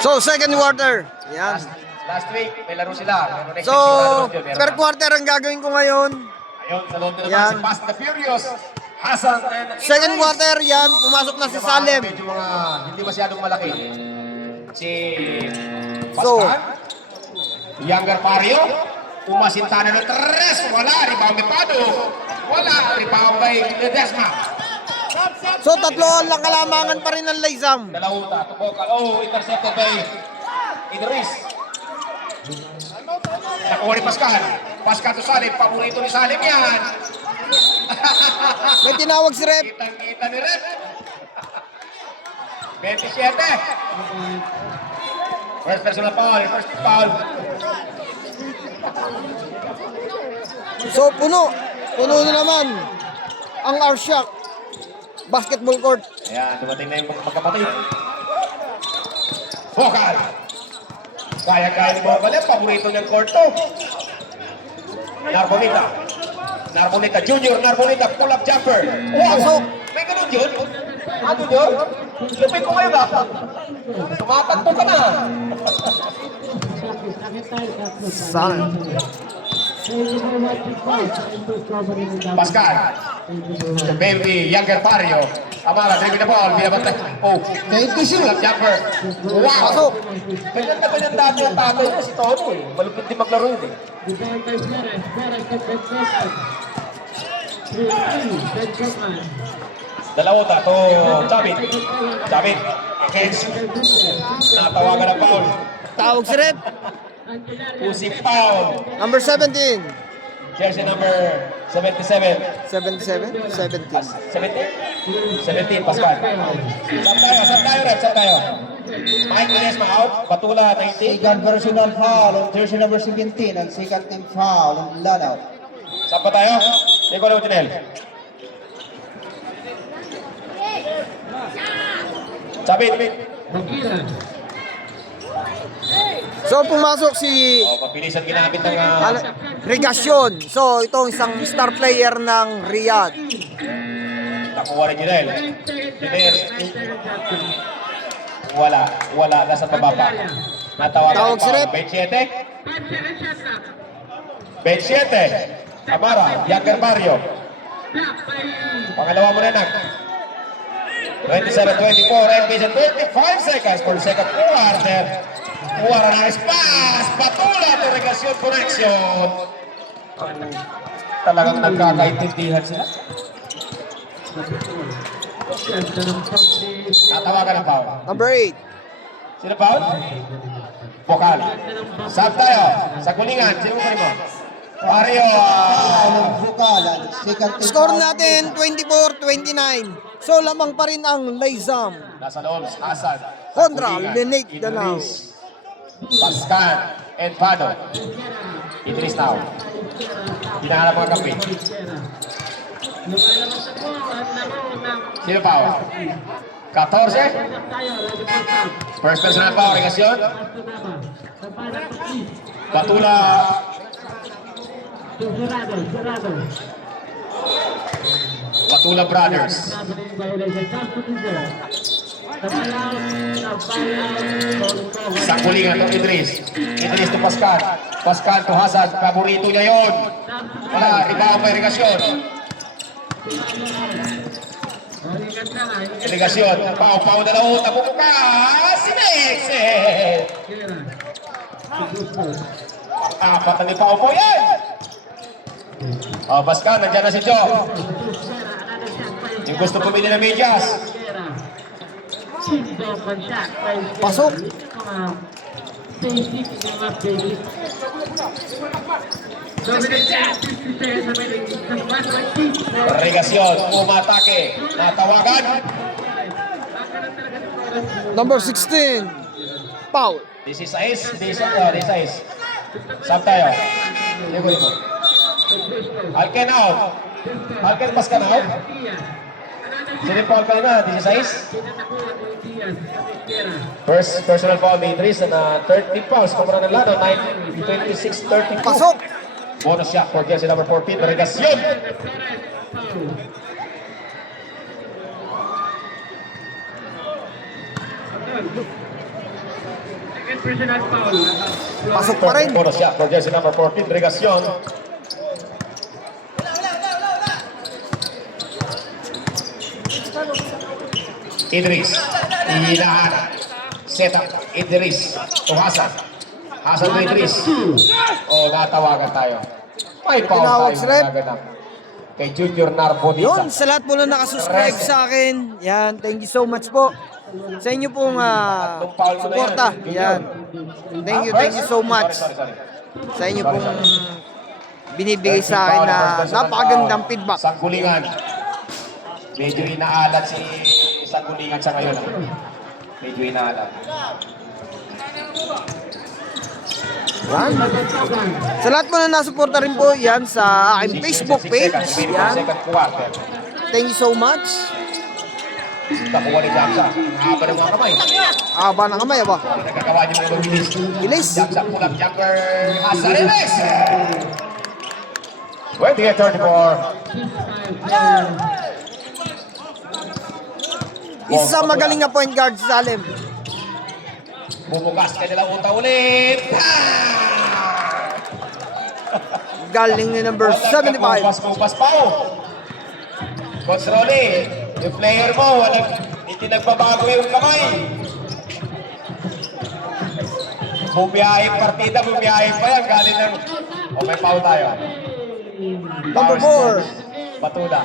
So, second quarter. Yan. Last week, may laro sila. So, per quarter ang gagawin ko ngayon. Ayun, sa loob naman Yan. si Fast and the Furious. Hasan and Second quarter, yan. Pumasok na si Salem. Medyo mga hindi masyadong malaki. Si So, Pascal. Younger Pario. Umasintana ng tres. Wala. Rebound ni Pado. Wala. Rebound by Ledesma. so tatlo lang kalamangan pa rin ng Laysam. Dalawuta. Tubokal. Oh, intercepted by Idris. Nakuha ni Pascal. Pascal to Salim. Paborito ni Salim yan. May tinawag si Rep. Kitang-kita ni Rep. 27. First personal foul. First foul. So, puno. Puno na naman ang Arshak basketball court. Ayan, dumating na yung magkapatid. Vocal. Kaya-kaya ni Bobalet. Paborito niyang court to. Narbonita. Narbonita Junior. Narbonita. Pull-up jumper. Pasok. May ganun yun? Ano yun? Lupin ko ngayon ba? Tumatakbo ka na. Sana. Pascal. The baby Younger Pario. Amara, driving the ball. Binabantay. Oh. Pull-up jumper. Wow. Pasok. Ganyan na ganyan dati ang tatay ko si Tono eh. Malupit din maglaro yun eh. Dalawota to Chavit. Chavit. Against. Natawagan ng foul. Tawag si Rep. Pusi foul. Number 17. Jersey number 77. 77? 17. 17? 17, Pascal. Saan tayo, Rep? Saan tayo? Mike Ledesma out. Batula, 19. Second personal foul on jersey number 17 and second team foul on Lanao. Saan pa tayo? Nicola Utinel. Sabit. So, pumasok si Oh, pabilisan ginamit ng Regasyon. So, itong isang star player ng Riyadh. nakuha ni Jinel. Jinel. Wala. Nasa baba pa. Natawagan Tawag si Rep. Ben 7. Ben 7. Amara. Younger Mario. Pangalawa mo na nak. 27-24. NBA 25 seconds for the second quarter. What a nice pass! Patula to Regasyon connection. Talagang nagkakaintindihan sila. Natawagan ng foul. Number 8. Sino foul? Vocal. Sab tayo. Sa kulingan. Sino mo? Mario. Foul on Vocal and second team Score foul. natin 24-29. So, lamang pa rin ang Laysam Nasa loob. Hasan. kontra Kulingan. Lenek Danao. Idris. Pascal. And Pado. Idris now. Hinahanap mga kape. Sino foul? 14. First personal foul. Regasyon. Batula. Batula Brothers. Sa kulingan to Idris. Idris to Pascal. Pascal to Hasan. Paborito niya yun. Wala. Rebound by Regasyon. Regasyon. Pau na lang. Nabubuka. Si Mexe. Apat na ni Pau yan. Oh, Pascal. Nandiyan na si Joe. Yung gusto pumili ng medyas. Pasok. Regasyon. Umatake. Natawagan. Number 16. Foul. This is Ice. This is. Saan tayo? Ligo. Alken out. Alken Pascal out. Sino foul ka na? This is Ice. First personal foul ni Idris na 13 fouls. Kumara ng lado. 26-32. Pasok. Bonus shot for jersey number 14. Regasyon. Pasok pa rin. Bonus shot for jersey number 14, Regacion. Idris, hinahanap. Set up, Idris. To Hasan. Hasan to Idris. Oh, natawagan tayo. May foul Tinawag tayo. si Rep. Nagaganap. Kay Junior Narbonisa. Yun, sa lahat po na nakasubscribe sa akin. Yan, thank you so much po. Sa inyo pong suporta. Yan. Thank you so much. Sorry. Sa inyo pong binibigay sa akin na napakagandang feedback. Sanggulingan. Medyo inaalat si Sanggulingan sa ngayon. Medyo inaalat. Yan. Sa lahat po na nasuporta rin po yan sa aking Facebook page. Yan. Second quarter. Thank you so much. Nakuha ni Jamsa. Haba ng mga kamay. Aba na kamay, aba. Nagkakawa niyo mga bilis. Bilis. Jamsa pull-up jumper. Azareles! 28-34. Isa sa magaling na point guard si Salim. Bumukas ka nila unta ulit. Galing ni number 75. Kupas pa o. Coach Rolly, yung player mo, hindi nagbabago yung kamay. Bumiyahin partida, bumiyahin pa yan. Galing ng... O, may foul tayo. Number 4. Batula.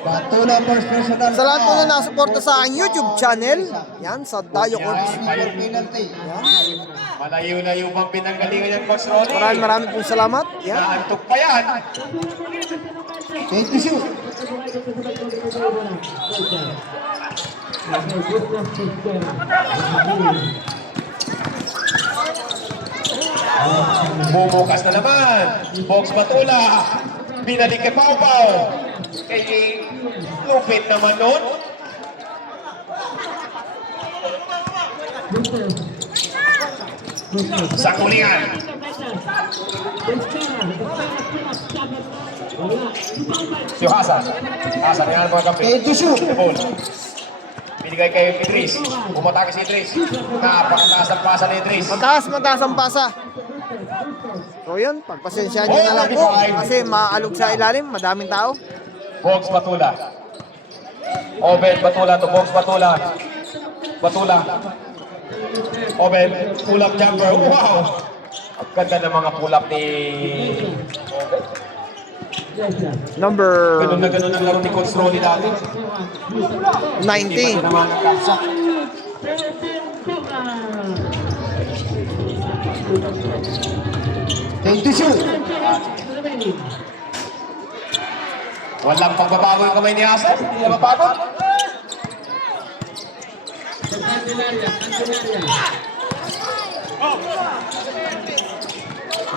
Batula first personal Sa lahat po foul. na nasuporta sa aking YouTube channel. Yan, sa Dayo Corps. For penalty. Malayo-layo pang pinanggalingan yan, Coach Rolly. Maraming pong salamat. Yan. Naantok pa yan. Take to shoot. Bumukas na naman. Box Batula. Binalik kay Pau Pau. Kay Lupit naman nun. Sa kulingan. Si Hasan. Hasan, yan mga kampi. Take to shoot. Ball. Binigay kay Idris. Pumatake si Idris. Napakataas ang pasa ni Idris. Mataas ang pasa. So yun, pagpasensyahan nyo na lang po. Kasi maalog sa ilalim, madaming tao. Box Batula. Obed Batula to Box Batula. Batula. Obed, pull-up jumper. Wow! Ang ganda ng mga pull-up ni Obed. Number Ganun na ganun ang laro ni Coach Rolly dati. 19. Hindi pa naman ang kapsa. Take to shoot. Walang pagbabago yung kamay ni Hasan. Hindi na mapagod.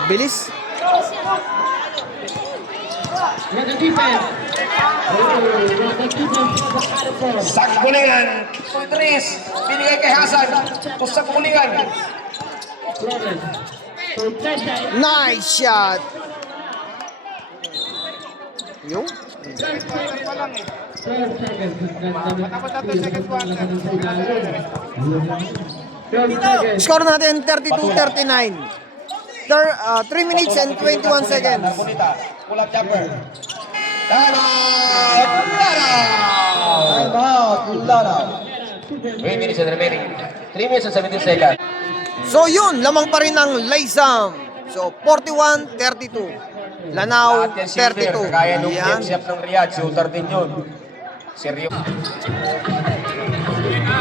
Bilis. Sagkulingan. Idris. Binigay kay Hasan. To Sagkulingan. Nice shot. Yung score natin 32-39. 3 minutes and 21 seconds. Narbonita. Pull-up jumper. Tanay! Time out. Lanao. 3 minutes and remaining. 3 minutes and 17 seconds. So yun, lamang pa rin ng Laysam. So 41-32. Lanao Lahat yan shooter. 32. Kaya nung Yan. game chef ng Riyadh, shooter din yun. Seryo.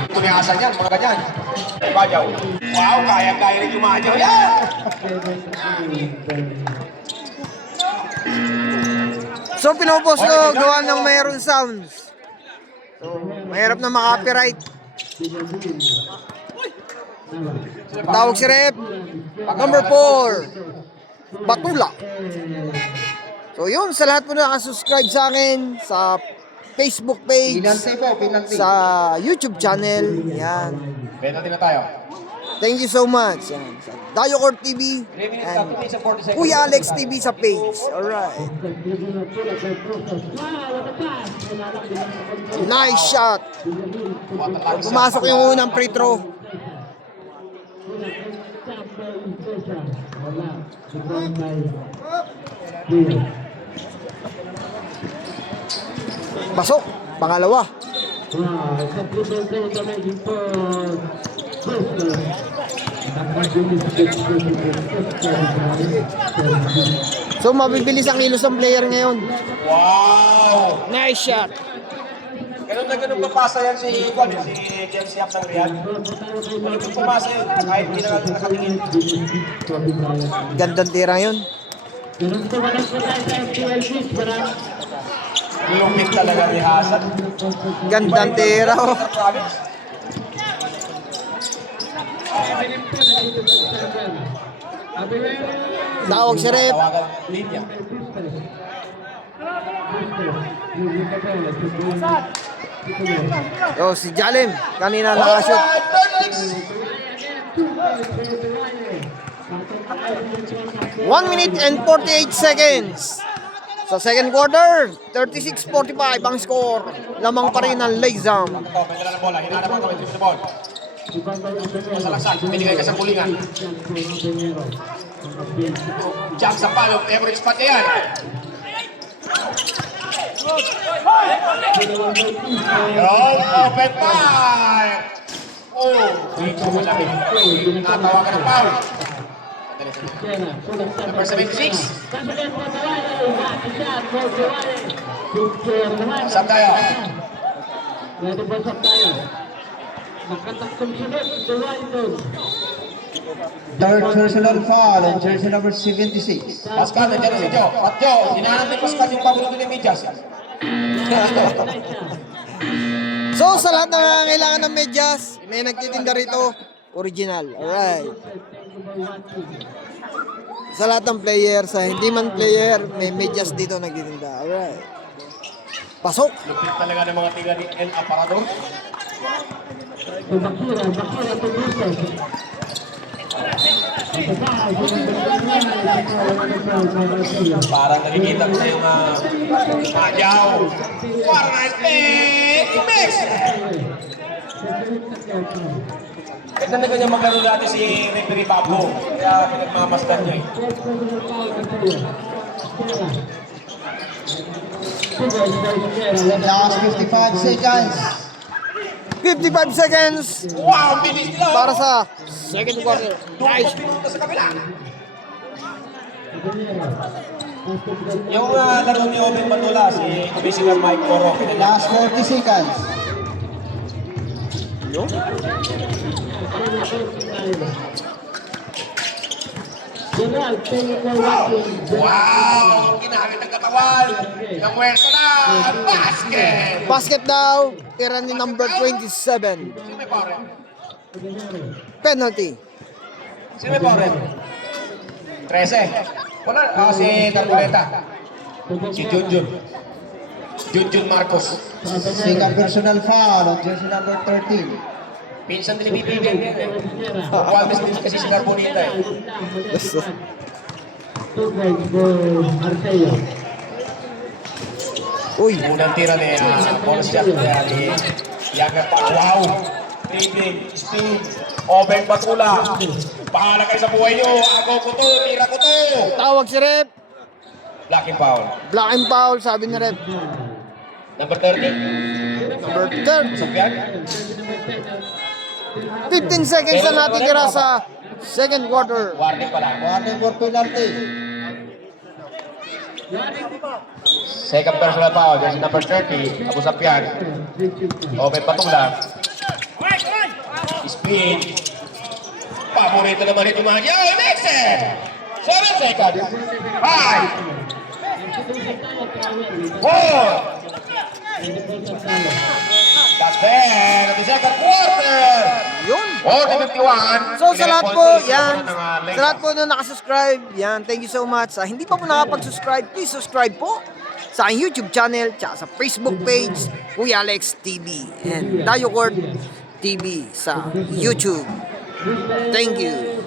Ito ni Hasan yan, mga ganyan. Bajaw. Wow, kaya-kaya rin yung Majaw yan. So pinupost ko gawa ng mayroon sounds. So mahirap na makapiright. Tawag si Rep. Number 4. Batula. So yun, sa lahat po na nakasubscribe sa akin sa Facebook page, Penalty po, penalty. sa YouTube channel. Yan. Penalty na tayo. Thank you so much. Yan. Sa Dayo Corp TV 3 minutes and na 2 minutes and 40 seconds. Kuya Alex TV sa page. Alright. Nice shot. Pumasok yung unang free throw. Pasok. Pangalawa. So, mabibilis ang kilos ng player ngayon. Wow! Nice shot. Ganun na ganun papasa yan si James Yap ng Riyadh. Ganun pumasa yun, kahit hindi na nakatingin. Gandang tira yun. Lupit talaga ni Hasan. Gandang tira. Oh. Tawag si ref. Tawagan linya. Oh, si Jalim. Kanina nakashoot. 1 minute and 48 seconds. Sa second quarter, 36-45 ang score. Lamang pa rin ang Leyzam. Ito, may dala ng bola. Hinahanap ang kami. Trip the ball. Masalaksak. Binigay ka sa kulingan. Jump sa palo. Average spot niya yan. Yun, open five. Oh, dito malaki. Natawagan ng foul. Number 76. Saan tayo? Third personal foul on jersey number 76. Pascal, nandiyan si Joe. At Joe, hinahanap ni Pascal yung paborito ni Midyas. So, sa lahat ng nangangailangan ng medyas, may nagtitinda rito, original. Alright. Sa lahat ng player, sa hindi man player, may medyas dito nagtitinda. Alright. Pasok. Lupit talaga ng mga tiga ni El Aparador. Parang nakikita ko na yung Majaw. Warren Mix! Tignan na ganyan maglaro dati si Referee Pablo. Kaya pinagmamasdan niya eh. Last 55 seconds. 55 seconds Wow! Bilis nila! para sa second quarter. Nice. Pinunta sa kabila. Yung laro ni Oben Matula, si Commissioner Mike Coro. Last 40 seconds. Wow! Ginamit ang katawan. Ng wersa na. Basket! Basket daw, tira ni number 27. Sino may pare? Penalty. Sino may pare? 13. Wala. Si Tarpuleta. Si Junjun. Junjun Marcos. Second personal foul on jersey number 13. Pinsan din ibibigyan yan eh. Pagwamis din kasi si Carbonita eh. Uy, Unang tira ni bonus shot ni Yaga pa. Wow! Dribbling, speed, Obeng Batula. Bahala kayo sa buhay nyo. Ako ko to, tira ko to. tawag si ref. Black and foul. Black and foul, sabi ni ref. Number 30. Number 30. Sofyan. 15 seconds na natitira sa second quarter. Warning pala. Warning for penalty. Second personal foul. Jersey number 30. Abu Sofyan. Obeng Batula. Speed. Paborito naman ito mga Yo, next it! 7 seconds. 5. 4. That's fair. The second quarter. Yun. 40-51. So sa lahat po, yan. Sa lahat po na nakasubscribe, yan. Thank you so much. Sa hindi pa po nakapag-subscribe, please subscribe po sa aking YouTube channel, tsaka sa Facebook page, Kuya Alex TV. And Dayo Court TV sa YouTube. Thank you.